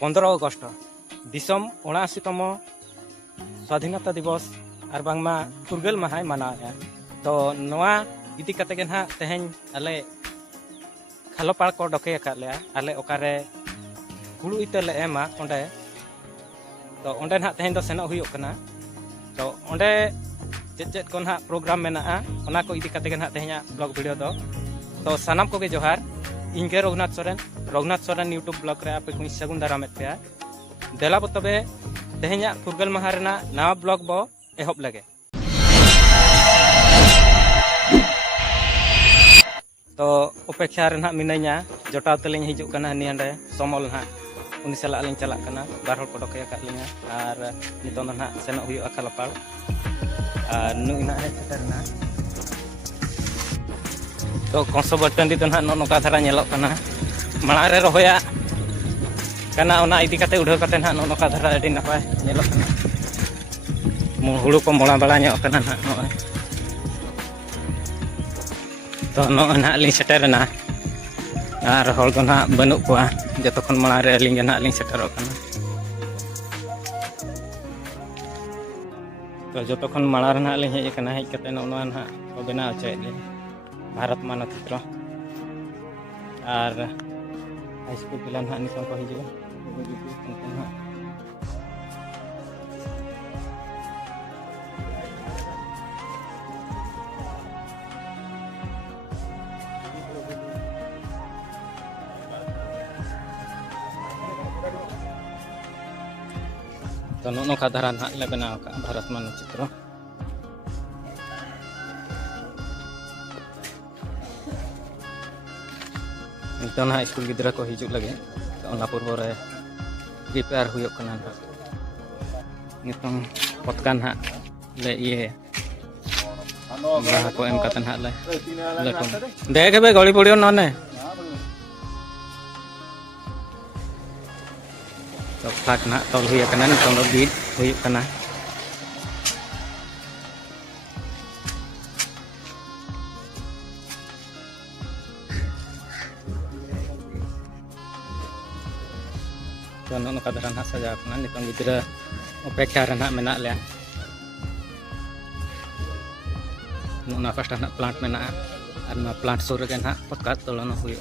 15 अगस्त दिसम 79तम स्वाधीनता दिवस और बांगमा फुरगल माहाय मनाया। तो नवा इदी कते के ना तेहें आले खालोपाड़ को डके ले आले ओकारे हुड़ू इतले एमा ओंडे तो ओंडे ना तेहें दो सेनो हुयो कना। तो ओंडे चेत को ना प्रोग्राम मेना ओना को इदी कते के ना तेहें ब्लॉग वीडियो दो तो सानाम को के जोहार इनके रघुनाथ सोरेन यूट्यूब ब्लॉग रे आपे को सगुन दाराम पे देला तबे तेहें फुरगल माहा रेना नवा ब्लॉग बो एहब लगे। तो अपेक्षा रे ना मिनाइया जोटाव तलिंग हिजुक कना नियानरे समल ना उनी सला लिंग चला कना बार हर को डके का लिंगा और नितों ना सेनो हुयो खालोपाड़ और नुई ना सेटर ना तो कंसोबर टंडी तो ना नोका धारा नेलोक कना माड़ा रे रहोया कना ओना इदी कते उड़ाव कते ना नोका धारा अडी नपाय नेलोक कना हुड़ू को मोड़ा बड़ा ᱧᱚᱜ कना ना नोय तो नो ना लिंग सेटर ना और हर को ना बनु कोआ जतो खन माड़ा रे लिंग ना लिंग सेटरो कना। तो जतो खन माड़ा रे ना लिंग हेज कना हेज कते नो ना को बनाव चेले भारत मानचित्र और हाई स्कूल पिला ना निसं को हिजुआ तो नोका धारा ना ले बनाव का भारत मानचित्र। नितों ना स्कूल गिद्रा को हिजुक लगे तो ओना पूर्व रे रिपेयर हुयो कना ना नितों पतकान हा ले ये को एम कतन हा ले देख बे गली पड़ियो नने तो फ्लैग ना तोल हुयो कना नितों दो बीट हुयो कना। तो नोका धारा ना सजा कना नितों गिद्रा अपेक्षा रे ना मेना ले नोना पास्टा ना प्लांट मेना और ना प्लांट सुर रे ना पतका तोलन हुयो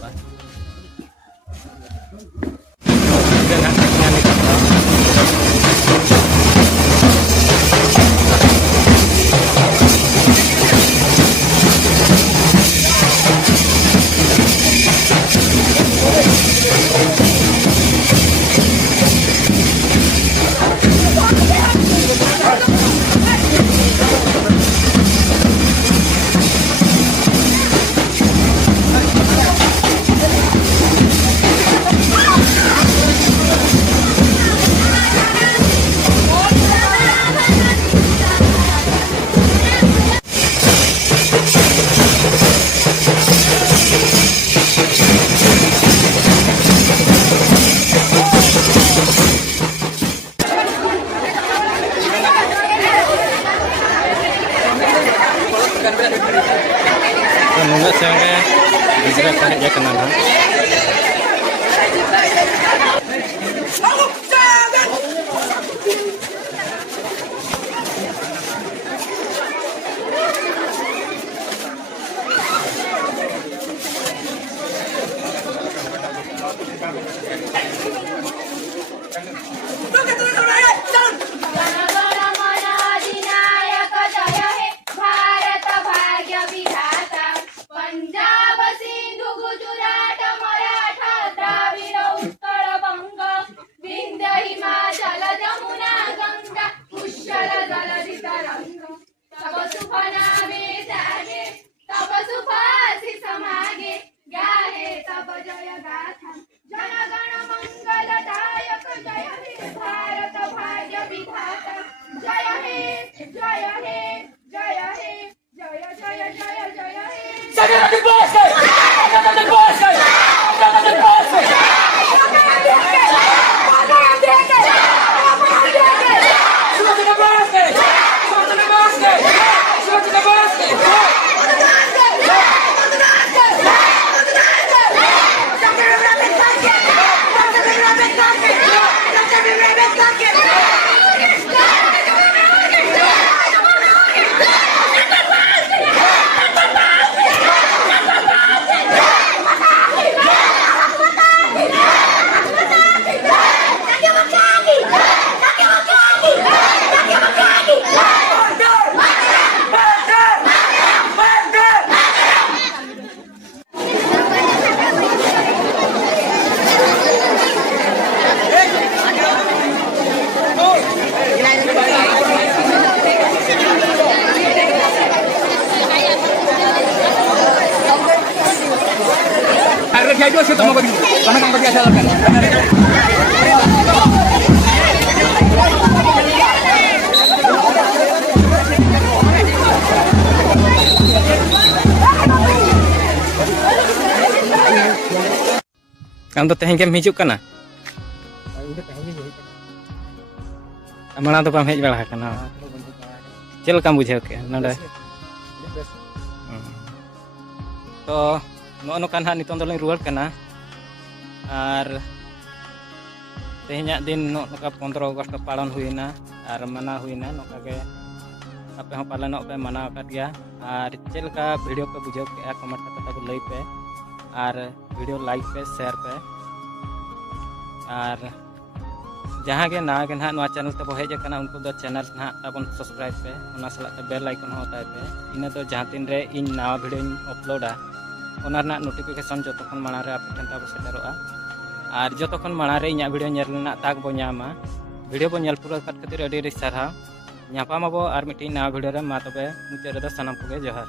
तो नुना संगे गिद्रा का हेज कना ना Let's go! bagi aja sih temu bagi. Karena kan bagi asal kan. Am do teheng kem hijuk kana? Mana to pam hej bala kana? Chel kam bujhau ke nada. To no kan ha nitong doling ruwar kana. Ar tehnya din noka 15 August palan huina ar mana huina noka ge ape ho palan pe mana kat ya ar chel ka video pe bujhau ke comment kata ta ko lay pe R video like पे share पे और जहाँ के ना के ना channel तब hedge उनको दो चैनल ना तबन सब्सक्राइब पे उना सलाते बेल आइकन होता है इन दो जहाँ तीन रे इन नवा वीडियो अपलोडा उना ना नोटिफिकेशन जो तखन माना रे आपन तब सेटरोआ और जो तखन माना रे इना वीडियो नेल ना ताक बो ᱧᱟᱢᱟ वीडियो बो नेल पूरा कट खातिर अडी सारहा ᱧᱟᱯᱟᱢ ᱟᱵᱚ ᱟᱨ ᱢᱤᱫᱴᱤᱡ नवा वीडियो रे मा तबे मुचाद रे सनम को जोहार।